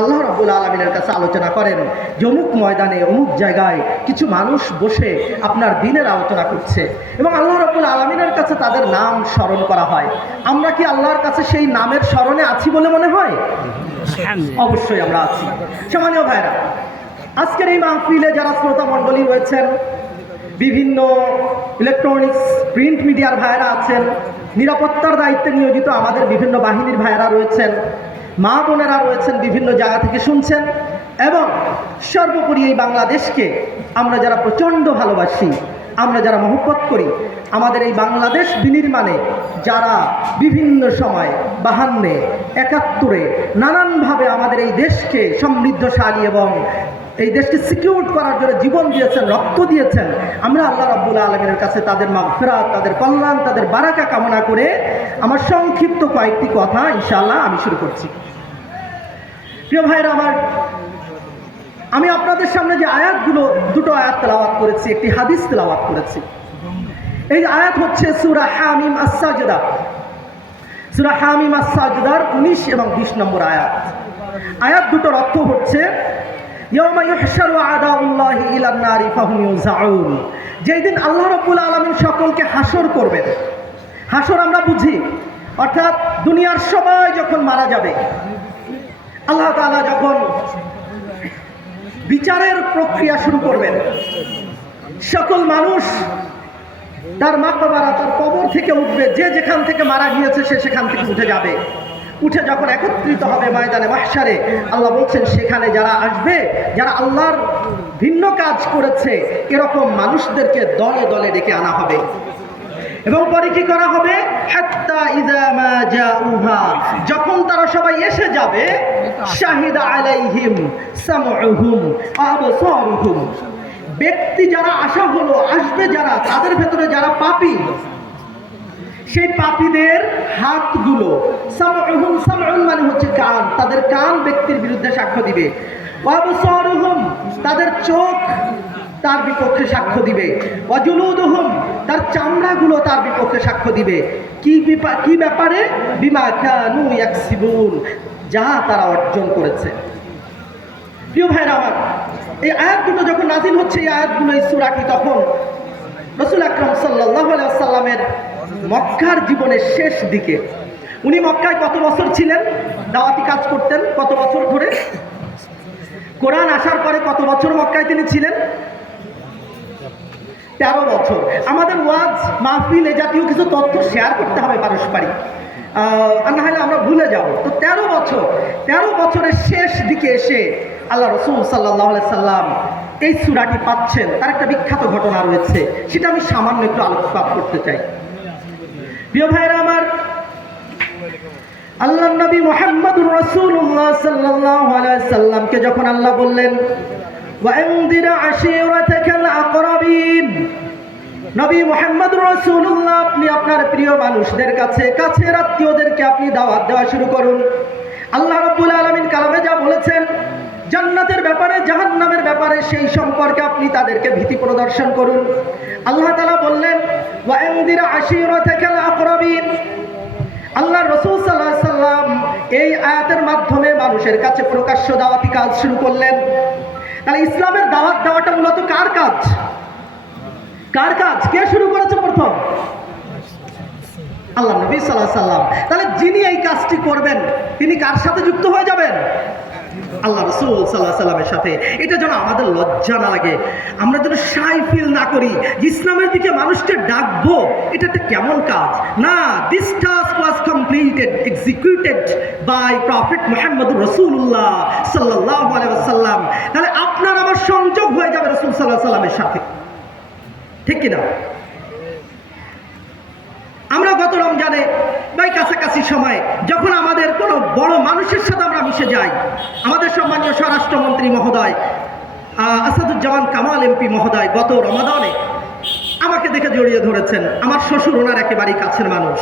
আল্লাহ রাব্বুল আলমিনের কাছে আলোচনা করেন যে অমুক ময়দানে, অমুক জায়গায় কিছু মানুষ বসে আপনার দিনের আলোচনা করছে এবং আল্লাহ রাব্বুল আলমিনের কাছে তাদের নাম স্মরণ করা হয়। আমরা কি আল্লাহর কাছে সেই নামের স্মরণে আছি বলে মনে হয়? অবশ্যই আমরা আছি। সম্মানীয় ভাইরা, আজকের এই মাহফিলে যারা শ্রোতা মণ্ডলী রয়েছেন, বিভিন্ন ইলেকট্রনিক্স প্রিন্ট মিডিয়ার ভাইয়েরা আছেন, নিরাপত্তার দায়িত্বে নিয়োজিত আমাদের বিভিন্ন বাহিনীর ভাইয়েরা রয়েছেন মা বোনেরা রয়েছেন বিভিন্ন জায়গা থেকে শুনছেন এবং সর্বোপরি এই বাংলাদেশকে আমরা যারা প্রচণ্ড ভালোবাসি, আমরা যারা মহব্বত করি, আমাদের এই বাংলাদেশ বিনির্মাণে যারা বিভিন্ন সময় বাহান্নে, একাত্তরে নানানভাবে আমাদের এই দেশকে সমৃদ্ধশালী এবং এই দেশকে সিকিউর করার জন্য জীবন দিয়েছেন, রক্ত দিয়েছেন। আমরা আল্লাহ রাব্বুল আলমের কাছে তাদের মাগফিরাত, তাদের কল্যাণ, তাদের বারাকা কামনা করে আমার সংক্ষিপ্ত কয়েকটি কথা ইনশাআল্লাহ আমি শুরু করছি। প্রিয় ভাইরা আমার, আমি আপনাদের সামনে যে আয়াতগুলো, দুটো আয়াত তেলাওয়াত করেছি, একটি হাদিস তেলাওয়াত করেছি। এই আয়াত হচ্ছে সুরা হামিম আসাজদা সুরা হামিম আসাজদার উনিশ এবং বিশ নম্বর আয়াত। আয়াত দুটোর অর্থ হচ্ছে যেই আল্লাহ রাব্বুল আলামিন সকলকে হাসর করবেন। হাসর আমরা বুঝি। অর্থাৎ দুনিয়ার সবাই যখন মারা যাবে, আল্লাহ তালা যখন বিচারের প্রক্রিয়া শুরু করবেন, সকল মানুষ তার মাকবারা তার কবর থেকে উঠবে, যে যেখান থেকে মারা গিয়েছে সে সেখান থেকে উঠে যাবে। উঠে যখন একত্রিত হবে ময়দানে মাহসারে আল্লাহ বলছেন, সেখানে যারা আসবে, যারা আল্লাহর ভিন্ন কাজ করেছে, এরকম মানুষদেরকে দলে দলে ডেকে আনা হবে। এবং পরে কি করা হবে? যখন তারা সবাই এসে যাবে, শাহিদা আলাইহিম ব্যক্তি যারা আসা হলো, আসবে যারা, তাদের ভেতরে যারা পাপী সেই পাপীদের হাতগুলো মানে হচ্ছে কান। তাদের কান ব্যক্তির বিরুদ্ধে সাক্ষ্য দিবে। তাদের চোখ তার বিপক্ষে সাক্ষ্য দিবে। অজুলুদহুম তার চামড়াগুলো তার বিপক্ষে সাক্ষ্য দিবে। কি কি ব্যাপারে? বিমা কানু ইয়াকসিবুন, যা তারা অর্জন করেছে। প্রিয় ভাইরা আমার, এই আয়াতগুলো যখন নাজিল হচ্ছে, এই আয়াতগুলো এই সুরাটি তখন? রসুল আকরম সাল্লাহ সাল্লামের মক্কার জীবনের শেষ দিকে। উনি মক্কায় কত বছর ছিলেন? দাওয়াতি কাজ করতেন কত বছর ধরে? কোরআন আসার পরে কত বছর মক্কায় তিনি ছিলেন? তেরো বছর। আমাদের ওয়াজ, মাহফিল, এ জাতীয় কিছু তথ্য শেয়ার করতে হবে পারস্পরিক। আর না হলে আমরা ভুলে যাব। তো তেরো বছর, তেরো বছরের শেষ দিকে এসে আল্লাহ রসুল সাল্লাহ সাল্লাম এই সুরাটি পাচ্ছেন। তার একটা বিখ্যাত ঘটনা রয়েছে, সেটা আমি সামান্য একটু আলোকপাত করতে চাই। প্রিয় ভাইরা আমার, আল্লাহ নবী মোহাম্মদ রসুল্লাহ সাল্লাহ সাল্লামকে যখন আল্লাহ বললেন প্রিয় মানুষদের কাছে, কাছের আত্মীয়দেরকে আপনি দেওয়া শুরু করুন। আল্লাহ বলেছেন, জান্নাতের ব্যাপারে, জাহান্নামের ব্যাপারে সেই সম্পর্কে আপনি তাদেরকে ভীতি প্রদর্শন করুন। আল্লাহ বললেন থেকে আল্লাহ রসুল সাল্লাহ সাল্লাম এই আয়াতের মাধ্যমে মানুষের কাছে প্রকাশ্য দাওয়াতি কাজ শুরু করলেন। তাহলে ইসলামের দাওয়াত দেওয়াটা মূলত কার কাজ? কার কাজ? কে শুরু করেছে প্রথম? আল্লাহ নবী সাল্লাহ সাল্লাম। তাহলে যিনি এই কাজটি করবেন, তিনি কার সাথে যুক্ত হয়ে যাবেন? রসুল সাল্লাহ সাল্লামের সাথে। এটা যেন আমাদের লজ্জা না লাগে। আমরা যেন সাই ফিল না করি ইসলামের দিকে মানুষকে ডাকবো এটা একটা কেমন কাজ? না this task was completed executed by Prophet Muhammad রসুল্লাহ সাল্লাহ সাল্লাম তাহলে আপনার আমার সংযোগ হয়ে যাবে রসুল সাল্লাহ সাল্লামের সাথে। ঠিক কিনা? আমরা গত রমজানে বা কাছাকাছি সময়ে যখন আমাদের কোনো বড় মানুষের সাথে আমরা মিশে যাই আমাদের সম্মানীয় স্বরাষ্ট্রমন্ত্রী মহোদয় আসাদুজ্জামান কামাল এমপি মহোদয় গত রমাদানে আমাকে দেখে জড়িয়ে ধরেছেন। আমার শ্বশুর ওনার একেবারেই কাছের মানুষ।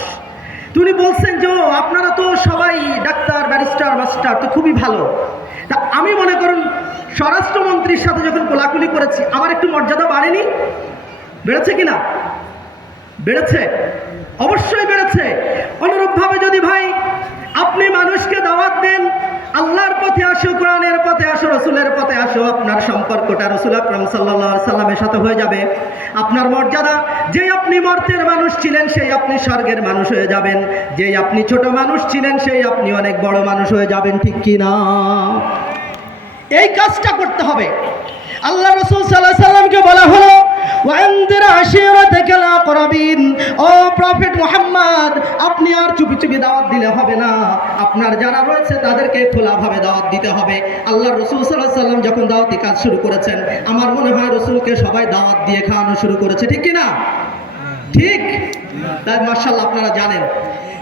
তিনি বলছেন যে "ও, আপনারা তো সবাই ডাক্তার ব্যারিস্টার মাস্টার তো খুবই ভালো। তা আমি মনে করুন স্বরাষ্ট্রমন্ত্রীর সাথে যখন কোলাকুলি করেছি আমার একটু মর্যাদা বাড়েনি? বেড়েছে কিনা? বেড়েছে? অবশ্যই বেড়েছে। অনুরূপভাবে যদি ভাই আপনি মানুষকে দাওয়াত দেন, আল্লাহর পথে আসো, কোরআনের পথে আসো, রসুলের পথে আসো, আপনার সম্পর্কটা রসুল আকরম সাল্লাহ সাল্লামের সাথে হয়ে যাবে। আপনার মর্যাদা, যেই আপনি মর্তের মানুষ ছিলেন, সেই আপনি স্বর্গের মানুষ হয়ে যাবেন। যেই আপনি ছোট মানুষ ছিলেন, সেই আপনি অনেক বড় মানুষ হয়ে যাবেন, ঠিক কি না? এই কাজটা করতে হবে। আল্লাহ রসুল সাল্লাহ সাল্লামকে বলা হলো ওয়ান্দির প্রফেট মুহাম্মদ, আপনি আর চুপি চুপি দাওয়াত দিলে হবে না। আপনার যারা রয়েছে তাদেরকে খোলাভাবে দাওয়াত দিতে হবে। আল্লাহ রসুল সাল্লাহ সাল্লাম যখন দাওয়াতি কাজ শুরু করেছেন, আমার মনে হয় রসুলকে সবাই দাওয়াত দিয়ে খাওয়ানো শুরু করেছে। ঠিক কি না ঠিক? তাই আপনারা জানেন।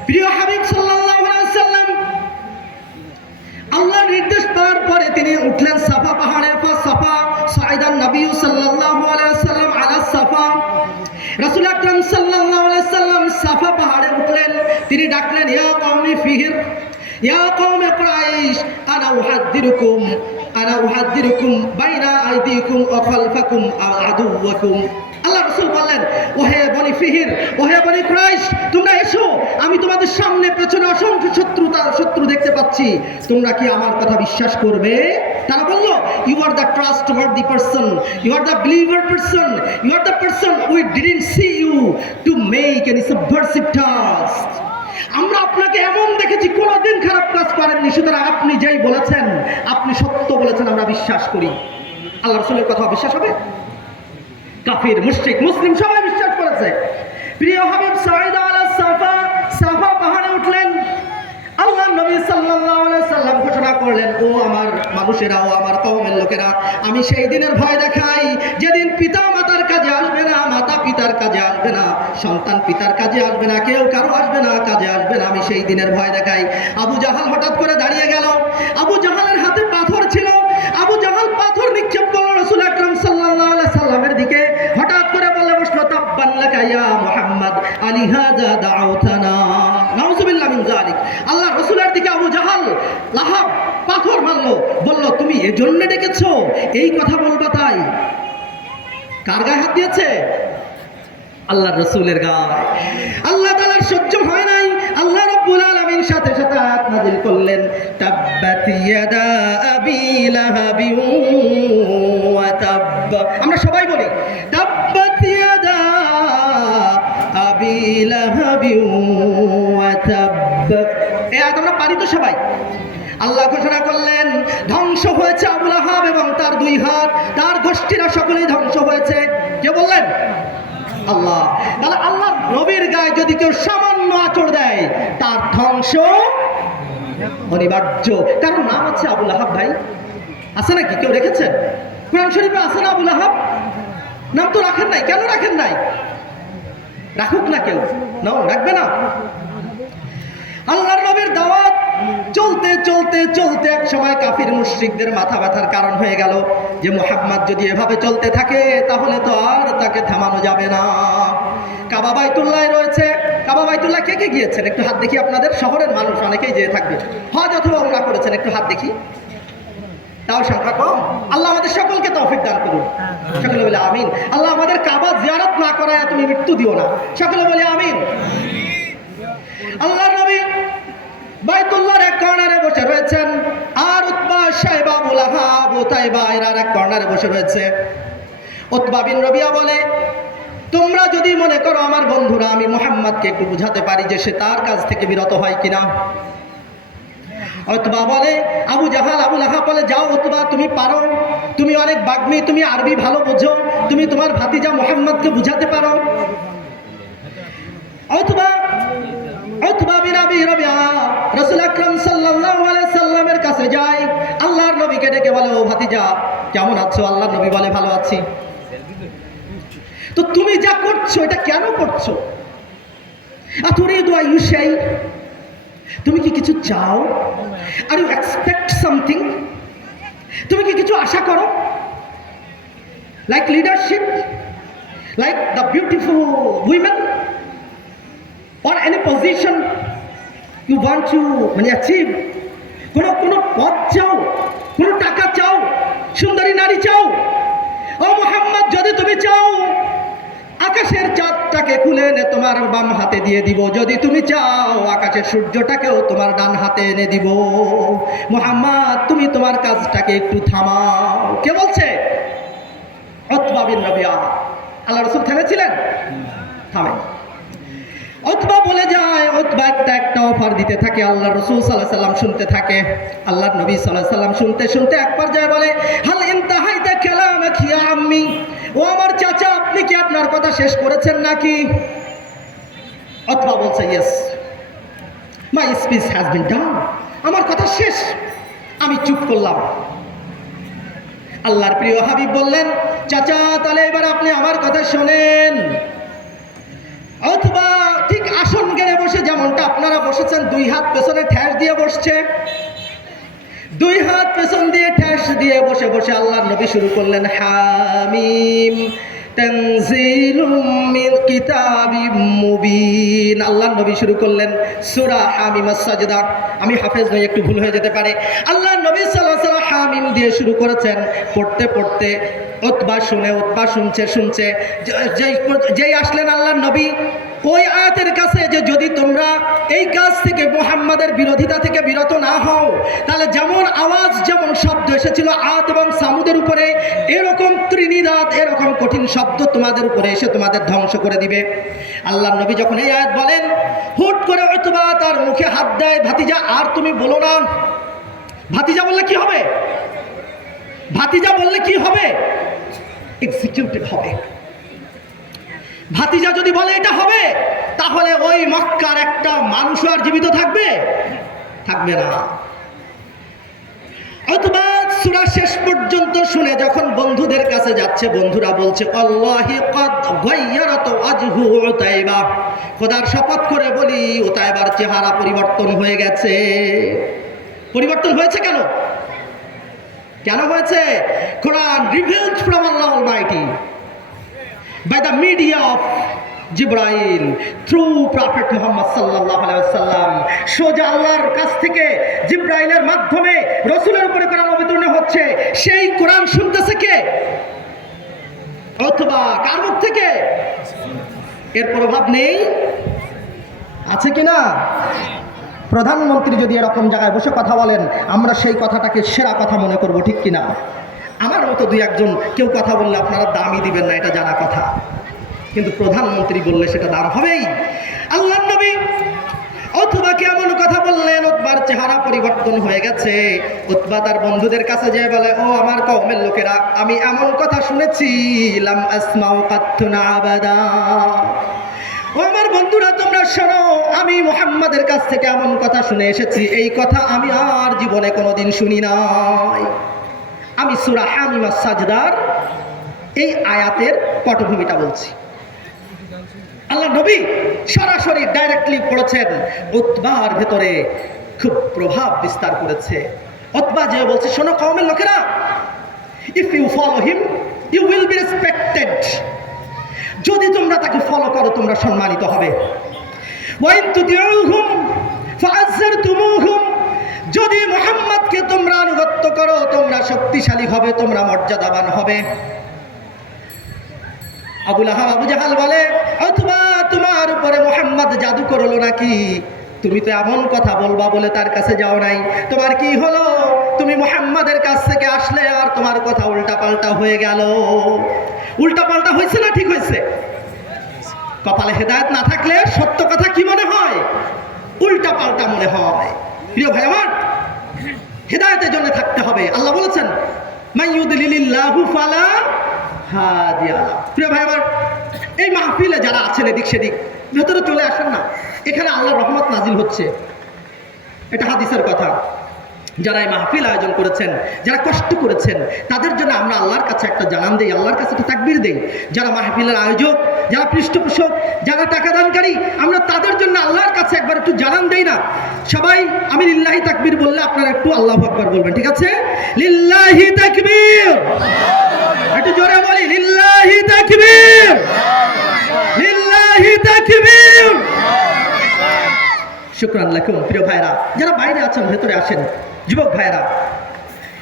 প্রিয় হাবিব সাল্লাল্লাহু আল্লাহ নির্দেশ পাওয়ার পরে তিনি উঠলেন সাফা পাহাড়ে। ফা সাফা সাইদান নবী সাল্লাল্লাহু তিনি ডাকলেন, ইয়া কওমি ফিহির, ইয়া কওমি কুরাইশ, আনা উহাদ্দিরুকুম আনা উহাদ্দিরুকুম বাইনা আইদিকুম খালফাকুম আদুওয়াকুম। আল্লাহ রসুল বললেন, ওহে বনি ফিহির, ওহে বনি ক্রাইশ, তোমরা এসো, আমি তোমাদের সামনে পেছনে অসংখ্য শত্রুতা শত্রু দেখতে পাচ্ছি। তোমরা কি আমার কথা বিশ্বাস করবে? তারা বলল you are the trustworthy the person you are the believer person you are the person we didn't see you to make any subversive task আমরা আপনাকে এমন দেখেছি, কোনোদিন খারাপ কাজ করেননি। সুতরাং আপনি যেই বলেছেন, আপনি সত্য বলেছেন, আমরা বিশ্বাস করি। আল্লাহ রসুলের কথা বিশ্বাস হবে? কাফির, মুশরিক, মুসলিম সবাই বিশ্বাস করেছে। প্রিয় হাবিব সাইদ আলা সাফা সাফা পাহাড়ে উঠলেন। আল্লাহ নবী সাল্লাল্লাহু আলাইহি সাল্লাম ঘোষণা করলেন, ও আমার মানুষেরা, ও আমার কওমের লোকেরা, আমি সেই দিনের ভয় দেখাই। যেদিন পিতা মাতার কাজে আসবে পিতার কাজে আসবে না, সন্তান পিতার কাজে আসবে না, কেউ কারও আসবে না, কাজে আসবে না। আমি সেই দিনের ভয় দেখাই। আবু জাহাল হঠাৎ করে দাঁড়িয়ে গেল। আবু জাহালের হাতে পাথর ছিল। আবু জাহাল পাথর নিক্ষেপ করল রসুল আকরাম আলাইহি সাল্লামের দিকে। হঠাৎ করে বলে বসল তাব্বান মুহাম্মদ, আলি দাউতানা? নাউজুবিল্লাহ মিন যালিক। আল্লাহ রসুলের দিকে আবু জাহাল লাহাব পাথর মারলো। বলল, তুমি এজন্য ডেকেছো? এই কথা বলবা তাই? কার গায়ে হাত দিয়েছে? আল্লাহ রসুলের গায়ে আল্লাহ তাআলার সহ্য হয় নাই। আল্লাহ রাব্বুল আলামিন সাথে সাথে আয়াত নাযিল করলেন আমরা সবাই বলি আমরা পারি তো সবাই। আল্লাহ ঘোষণা করলেন, ধ্বংস হয়েছে আবুল আহাব এবং তার দুই হাত। তার গোষ্ঠীরা সকলেই ধ্বংস হয়েছে। কে বললেন? আল্লাহ। তাহলে আল্লাহ নবীর গায়ে যদি কেউ সামান্য আচর দেয়, তার ধ্বংস অনিবার্য। কারণ নাম আছে আবুল আহাব ভাই। আছে নাকি? কেউ রেখেছেন? কোরআন শরীফে আছে না আবুল আহাব? নাম তো রাখেন নাই। কেন রাখেন নাই? রাখুক না কেউ। নাও, রাখবে না। আল্লাহর নবীর দাওয়াত চলতে চলতে চলতে এক সময় কাফির মুশরিকদের মাথা ব্যথার কারণ হয়ে গেল। যে মোহাম্মদ যদি এভাবে চলতে থাকে তাহলে তো আর তাকে থামানো যাবে না। কাবা বাইতুল্লাহ রয়েছে। কাবা বাইতুল্লাহ কে কে গিয়েছেন? একটু হাত দেখি আপনাদের। শহরের মানুষ অনেকেই যেয়ে থাকবে। হজ অথবা ওমরা করেছেন একটু হাত দেখি। তাও সংখ্যা কম। আল্লাহ আমাদের সকলকে তৌফিক দান করুন। সকলে বলে আমিন। আল্লাহ আমাদের কাবা জিয়ারত না করায় তুমি মৃত্যু দিও না। সকলে বলে আমিন। আল্লাহ বাইতুল্লাহর এক কর্নারে বসে রয়েছেন আর উতবা সাহেবা তাইবা, এরা এক কর্নারে বসে রয়েছে। উতবা বিন রবিয়া বলে, তোমরা যদি মনে করো আমার বন্ধুরা, আমি মোহাম্মদকে একটু বুঝাতে পারি যে সে তার কাছ থেকে বিরত হয় কিনা? অতবা বলে, আবু জাহাল আবু লাহা বলে, যাও অতবা তুমি পারো। তুমি অনেক বাগ্মী, তুমি আরবি ভালো বোঝো। তুমি তোমার ভাতিজা মোহাম্মদকে বুঝাতে পারো। অথবা সাল্লামের কাছে আল্লাহর নবীকে ডেকে কেমন আছো? বলে, ভালো আছি। তো তুমি যা করছ, এটা কেন করছ? তুমি কি কিছু চাও? আর ইউ এক্সপেক্ট সামথিং তুমি কি কিছু আশা করো? Like leadership like the beautiful women or any position you want to মানে achieve. কোনো কোনো পদ চাও, কোনো টাকা চাও, সুন্দরী নারী চাও, ও মোহাম্মদ, যদি তুমি চাও, আকাশের চাঁদটাকে খুলে এনে তোমার বাম হাতে দিয়ে দিব। যদি তুমি চাও, আকাশের সূর্যটাকেও তোমার ডান হাতে এনে দিব। মোহাম্মদ, তুমি তোমার কাজটাকে একটু থামাও। কে বলছে? অতবা বিন রবিয়া। আল্লাহ রসুল থেমেছিলেন? থামেন অথবা বলে যায় অথবা একটা একটা অফার দিতে থাকে আল্লাহ রসুল সাল্লাহ সাল্লাম শুনতে থাকে। আল্লাহ নবী সাল্লাহ সাল্লাম শুনতে শুনতে একবার যায় বলে, হাল ইন্তাহাইতা কালাম খিয়া আম্মি? ও আমার চাচা, আপনি কি আপনার কথা শেষ করেছেন নাকি? অথবা বলছে yes my speech has been done আমার কথা শেষ, আমি চুপ করলাম। আল্লাহর প্রিয় হাবিব বললেন, চাচা, তাহলে এবার আপনি আমার কথা শোনেন। অথবা যেমনটা আপনারা বসেছেন, দুই হাত পেছনে ঠ্যাস দিয়ে বসছে। দুই হাত পেছন দিয়ে ঠ্যাস দিয়ে বসে বসে আল্লাহর নবী শুরু করলেন, হামিম আল্লাহর নবী শুরু করলেন সূরা হামিম সাজদা আমি হাফেজ নই, একটু ভুল হয়ে যেতে পারে। আল্লাহর নবী আলাইহি ওয়াসাল্লাম হামিম দিয়ে শুরু করেছেন, পড়তে পড়তে উতবা শুনে, উতবা শুনছে শুনছে। যেই আসলেন আল্লাহর নবী ওই আয়াতের কাছে যে যদি তোমরা এই কাজ থেকে মোহাম্মদের বিরোধিতা থেকে বিরত না হও, তাহলে যেমন আওয়াজ, যেমন শব্দ এসেছিল আত এবং সামুদের উপরে, এরকম ত্রিনিদাত এরকম কঠিন শব্দ তোমাদের উপরে এসে তোমাদের ধ্বংস করে দিবে। আল্লাহ নবী যখন এই আয়াত বলেন, হুট করে অথবা তার মুখে হাত দেয়, ভাতিজা, আর তুমি বলো না। ভাতিজা বললে কি হবে? ভাতিজা বললে কি হবে? এক্সিকিউটিভ হবে। ভাতিজা যদি বলে এটা হবে, তাহলে ওই মক্কার একটা মানুষ আর জীবিত থাকবে? থাকবে না। অথবা সূরা শেষ পর্যন্ত শুনে যখন বন্ধুদের কাছে যাচ্ছে, বন্ধুরা বলছে খোদার শপথ করে বলি, উতাইবার চেহারা পরিবর্তন হয়ে গেছে। পরিবর্তন হয়েছে কেন? কেন হয়েছে? Quran revealed from Allah almighty by the media of Jibrail through Prophet Muhammad সাল্লাল্লাহু আলাইহি ওয়াসাল্লাম সোজা আল্লাহর কাছ থেকে জিব্রাইলের মাধ্যমে রসুলের উপরে কোরআন অবতীর্ণ হচ্ছে। সেই কোরআন শুনতেছে কে? অথবা কার মুখ থেকে? এর প্রভাব নেই? আছে কি না? প্রধানমন্ত্রী যদি এরকম জায়গায় বসে কথা বলেন, আমরা সেই কথাটাকে সেরা কথা মনে করব, ঠিক কিনা? আমার মতো দুই একজন কেউ কথা বললে আপনারা দামই দিবেন না, এটা জানা কথা। কিন্তু প্রধানমন্ত্রী বললে সেটা দাম হবেই। আল্লাহ নবী অথবা কেমন কথা বললেন, উৎবার চেহারা পরিবর্তন হয়ে গেছে। উৎবা তার বন্ধুদের কাছে যেয়ে বলে, ও আমার কওমের লোকেরা, আমি এমন কথা শুনেছিলাম ও আমার বন্ধুরা, তোমরা শোনো, আমি মোহাম্মদের কাছ থেকে এমন কথা শুনে এসেছি। এই কথা আমি আর জীবনে কোনোদিন শুনি নাই। আমি সুরা হামিমা সাজদার এই আয়াতের পটভূমিটা বলছি। আল্লাহ নবী সরাসরি ডাইরেক্টলি পড়েছেন উৎবার ভেতরে খুব প্রভাব বিস্তার করেছে। অতবা যে বলছে, শোনো কমের লোকেরা if you follow him you will be respected যদি তোমরা তাকে ফলো করো, তোমরা সম্মানিত হবে। ওয়াইন তুতিউহুম, ফাআজ্জারতুমুহুম যদি মোহাম্মদকে তোমরা আনুগত্য করো, তোমরা শক্তিশালী হবে, তোমরা মর্যাদাবান হবে। আবুল আহাব আবু জাহাল বলে, অথবা তোমার উপরে মোহাম্মদ জাদু করল নাকি? তুমি তো এমন কথা বলবা বলে তার কাছে যাও নাই। তোমার কি হলো? তুমি মোহাম্মদের কাছ থেকে আসলে আর তোমার কথা উল্টা পাল্টা হয়ে গেল। উল্টা পাল্টা হয়েছে না ঠিক হয়েছে? কপালে হেদায়ত না থাকলে সত্য কথা কি মনে হয়? উল্টা পাল্টা মনে হয়। প্রিয় ভাই আমার, হেদায়তের জন্য থাকতে হবে। আল্লাহ বলেছেন প্রিয় এই মাহফিলে যারা আছেন এদিক সেদিক, ভেতরে চলে আসেন না। এখানে আল্লাহর রহমত নাজিল হচ্ছে। এটা হাদিসের কথা। যারা এই মাহফিল আয়োজন করেছেন, যারা কষ্ট করেছেন, তাদের জন্য আমরা আল্লাহর কাছে একটা জানান দিই, আল্লাহর কাছে একটা তাকবির দেই। যারা মাহফিলের আয়োজক যারা পৃষ্ঠপোষক, যারা টাকা দানকারী, আমরা তাদের জন্য আল্লাহর কাছে একবার একটু জানান দেই না। সবাই আমি লিল্লাহি তাকবির বললে আপনারা একটু আল্লাহ আকবার বলবেন, ঠিক আছে? লিল্লাহি তাকবীর! একটু জোরে বলি, লিল্লাহি তাকবীর! লিল্লাহি তাকবীর! প্রিয় ভাইরা, যারা বাইরে আছেন, ভেতরে আসেন, যুবক ভাইরা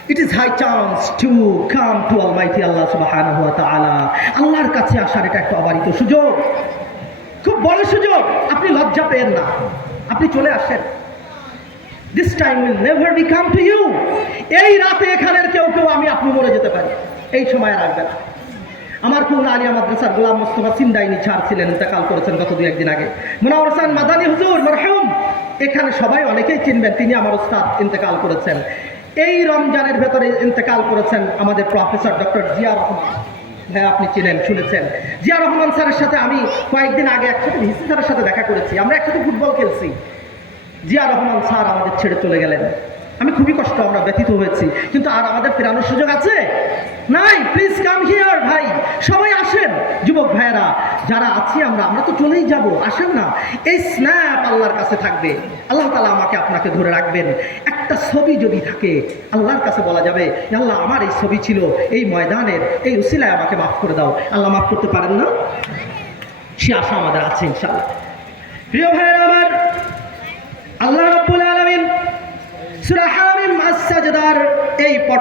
it is high chance to come to almighty Allah সুবহানাহু ওয়া তাআলা আল্লাহর কাছে আসার এটা একটা অবারিত সুযোগ। খুব বড় সুযোগ। আপনি লজ্জা পেয়েন না। আপনি চলে আসেন। This time will never be come to you এই রাতে এখানের কেউ কেউ আমি, আপনি মরে যেতে পারি। এই সময় রাখবেন আমার খুলনা আলিয়া মাদ্রাসার গোলাম মোস্তফা সিন্দাইনি ছাড় ছিলেন ইন্তেকাল করেছেন গত দু একদিন আগে। মুনাওয়ার হোসেন মাদানী হুজুর, মরহুম। এখানে সবাই অনেকেই চিনবেন, তিনি আমার ওস্তাদ, ইন্তেকাল করেছেন। এই রমজানের ভেতরে ইন্তেকাল করেছেন আমাদের প্রফেসর ডক্টর জিয়া রহমান। হ্যাঁ আপনি চিনেন শুনেছেন। জিয়া রহমান স্যারের সাথে আমি কয়েকদিন আগে একসাথে ভিসি স্যারের সাথে দেখা করেছি। আমরা একসাথে ফুটবল খেলছি। জিয়া রহমান স্যার আমাদের ছেড়ে চলে গেলেন। আমি খুবই কষ্ট, আমরা ব্যথিত হয়েছি। কিন্তু আর আমাদের ফেরানোর সুযোগ আছে? নাই প্লিজ কাম হিয়ার ভাই। সবাই আসেন, যুবক ভাইয়েরা। যারা আছি আমরা আমরা তো চলেই যাব, আসেন না। এই স্ন্যাপ আল্লাহর কাছে থাকবে। আল্লাহ তালা আমাকে আপনাকে ধরে রাখবেন। একটা ছবি যদি থাকে, আল্লাহর কাছে বলা যাবে আল্লাহ, আমার এই ছবি ছিল, এই ময়দানের, এই উসিলায় আমাকে মাফ করে দাও। আল্লাহ মাফ করতে পারেন না? সে আশা আমাদের আছে, ইনশাআল্লাহ। প্রিয় ভাইয়েরা আমার, আল্লাহ রাব্বুল আলামিন আসাজদার এই পট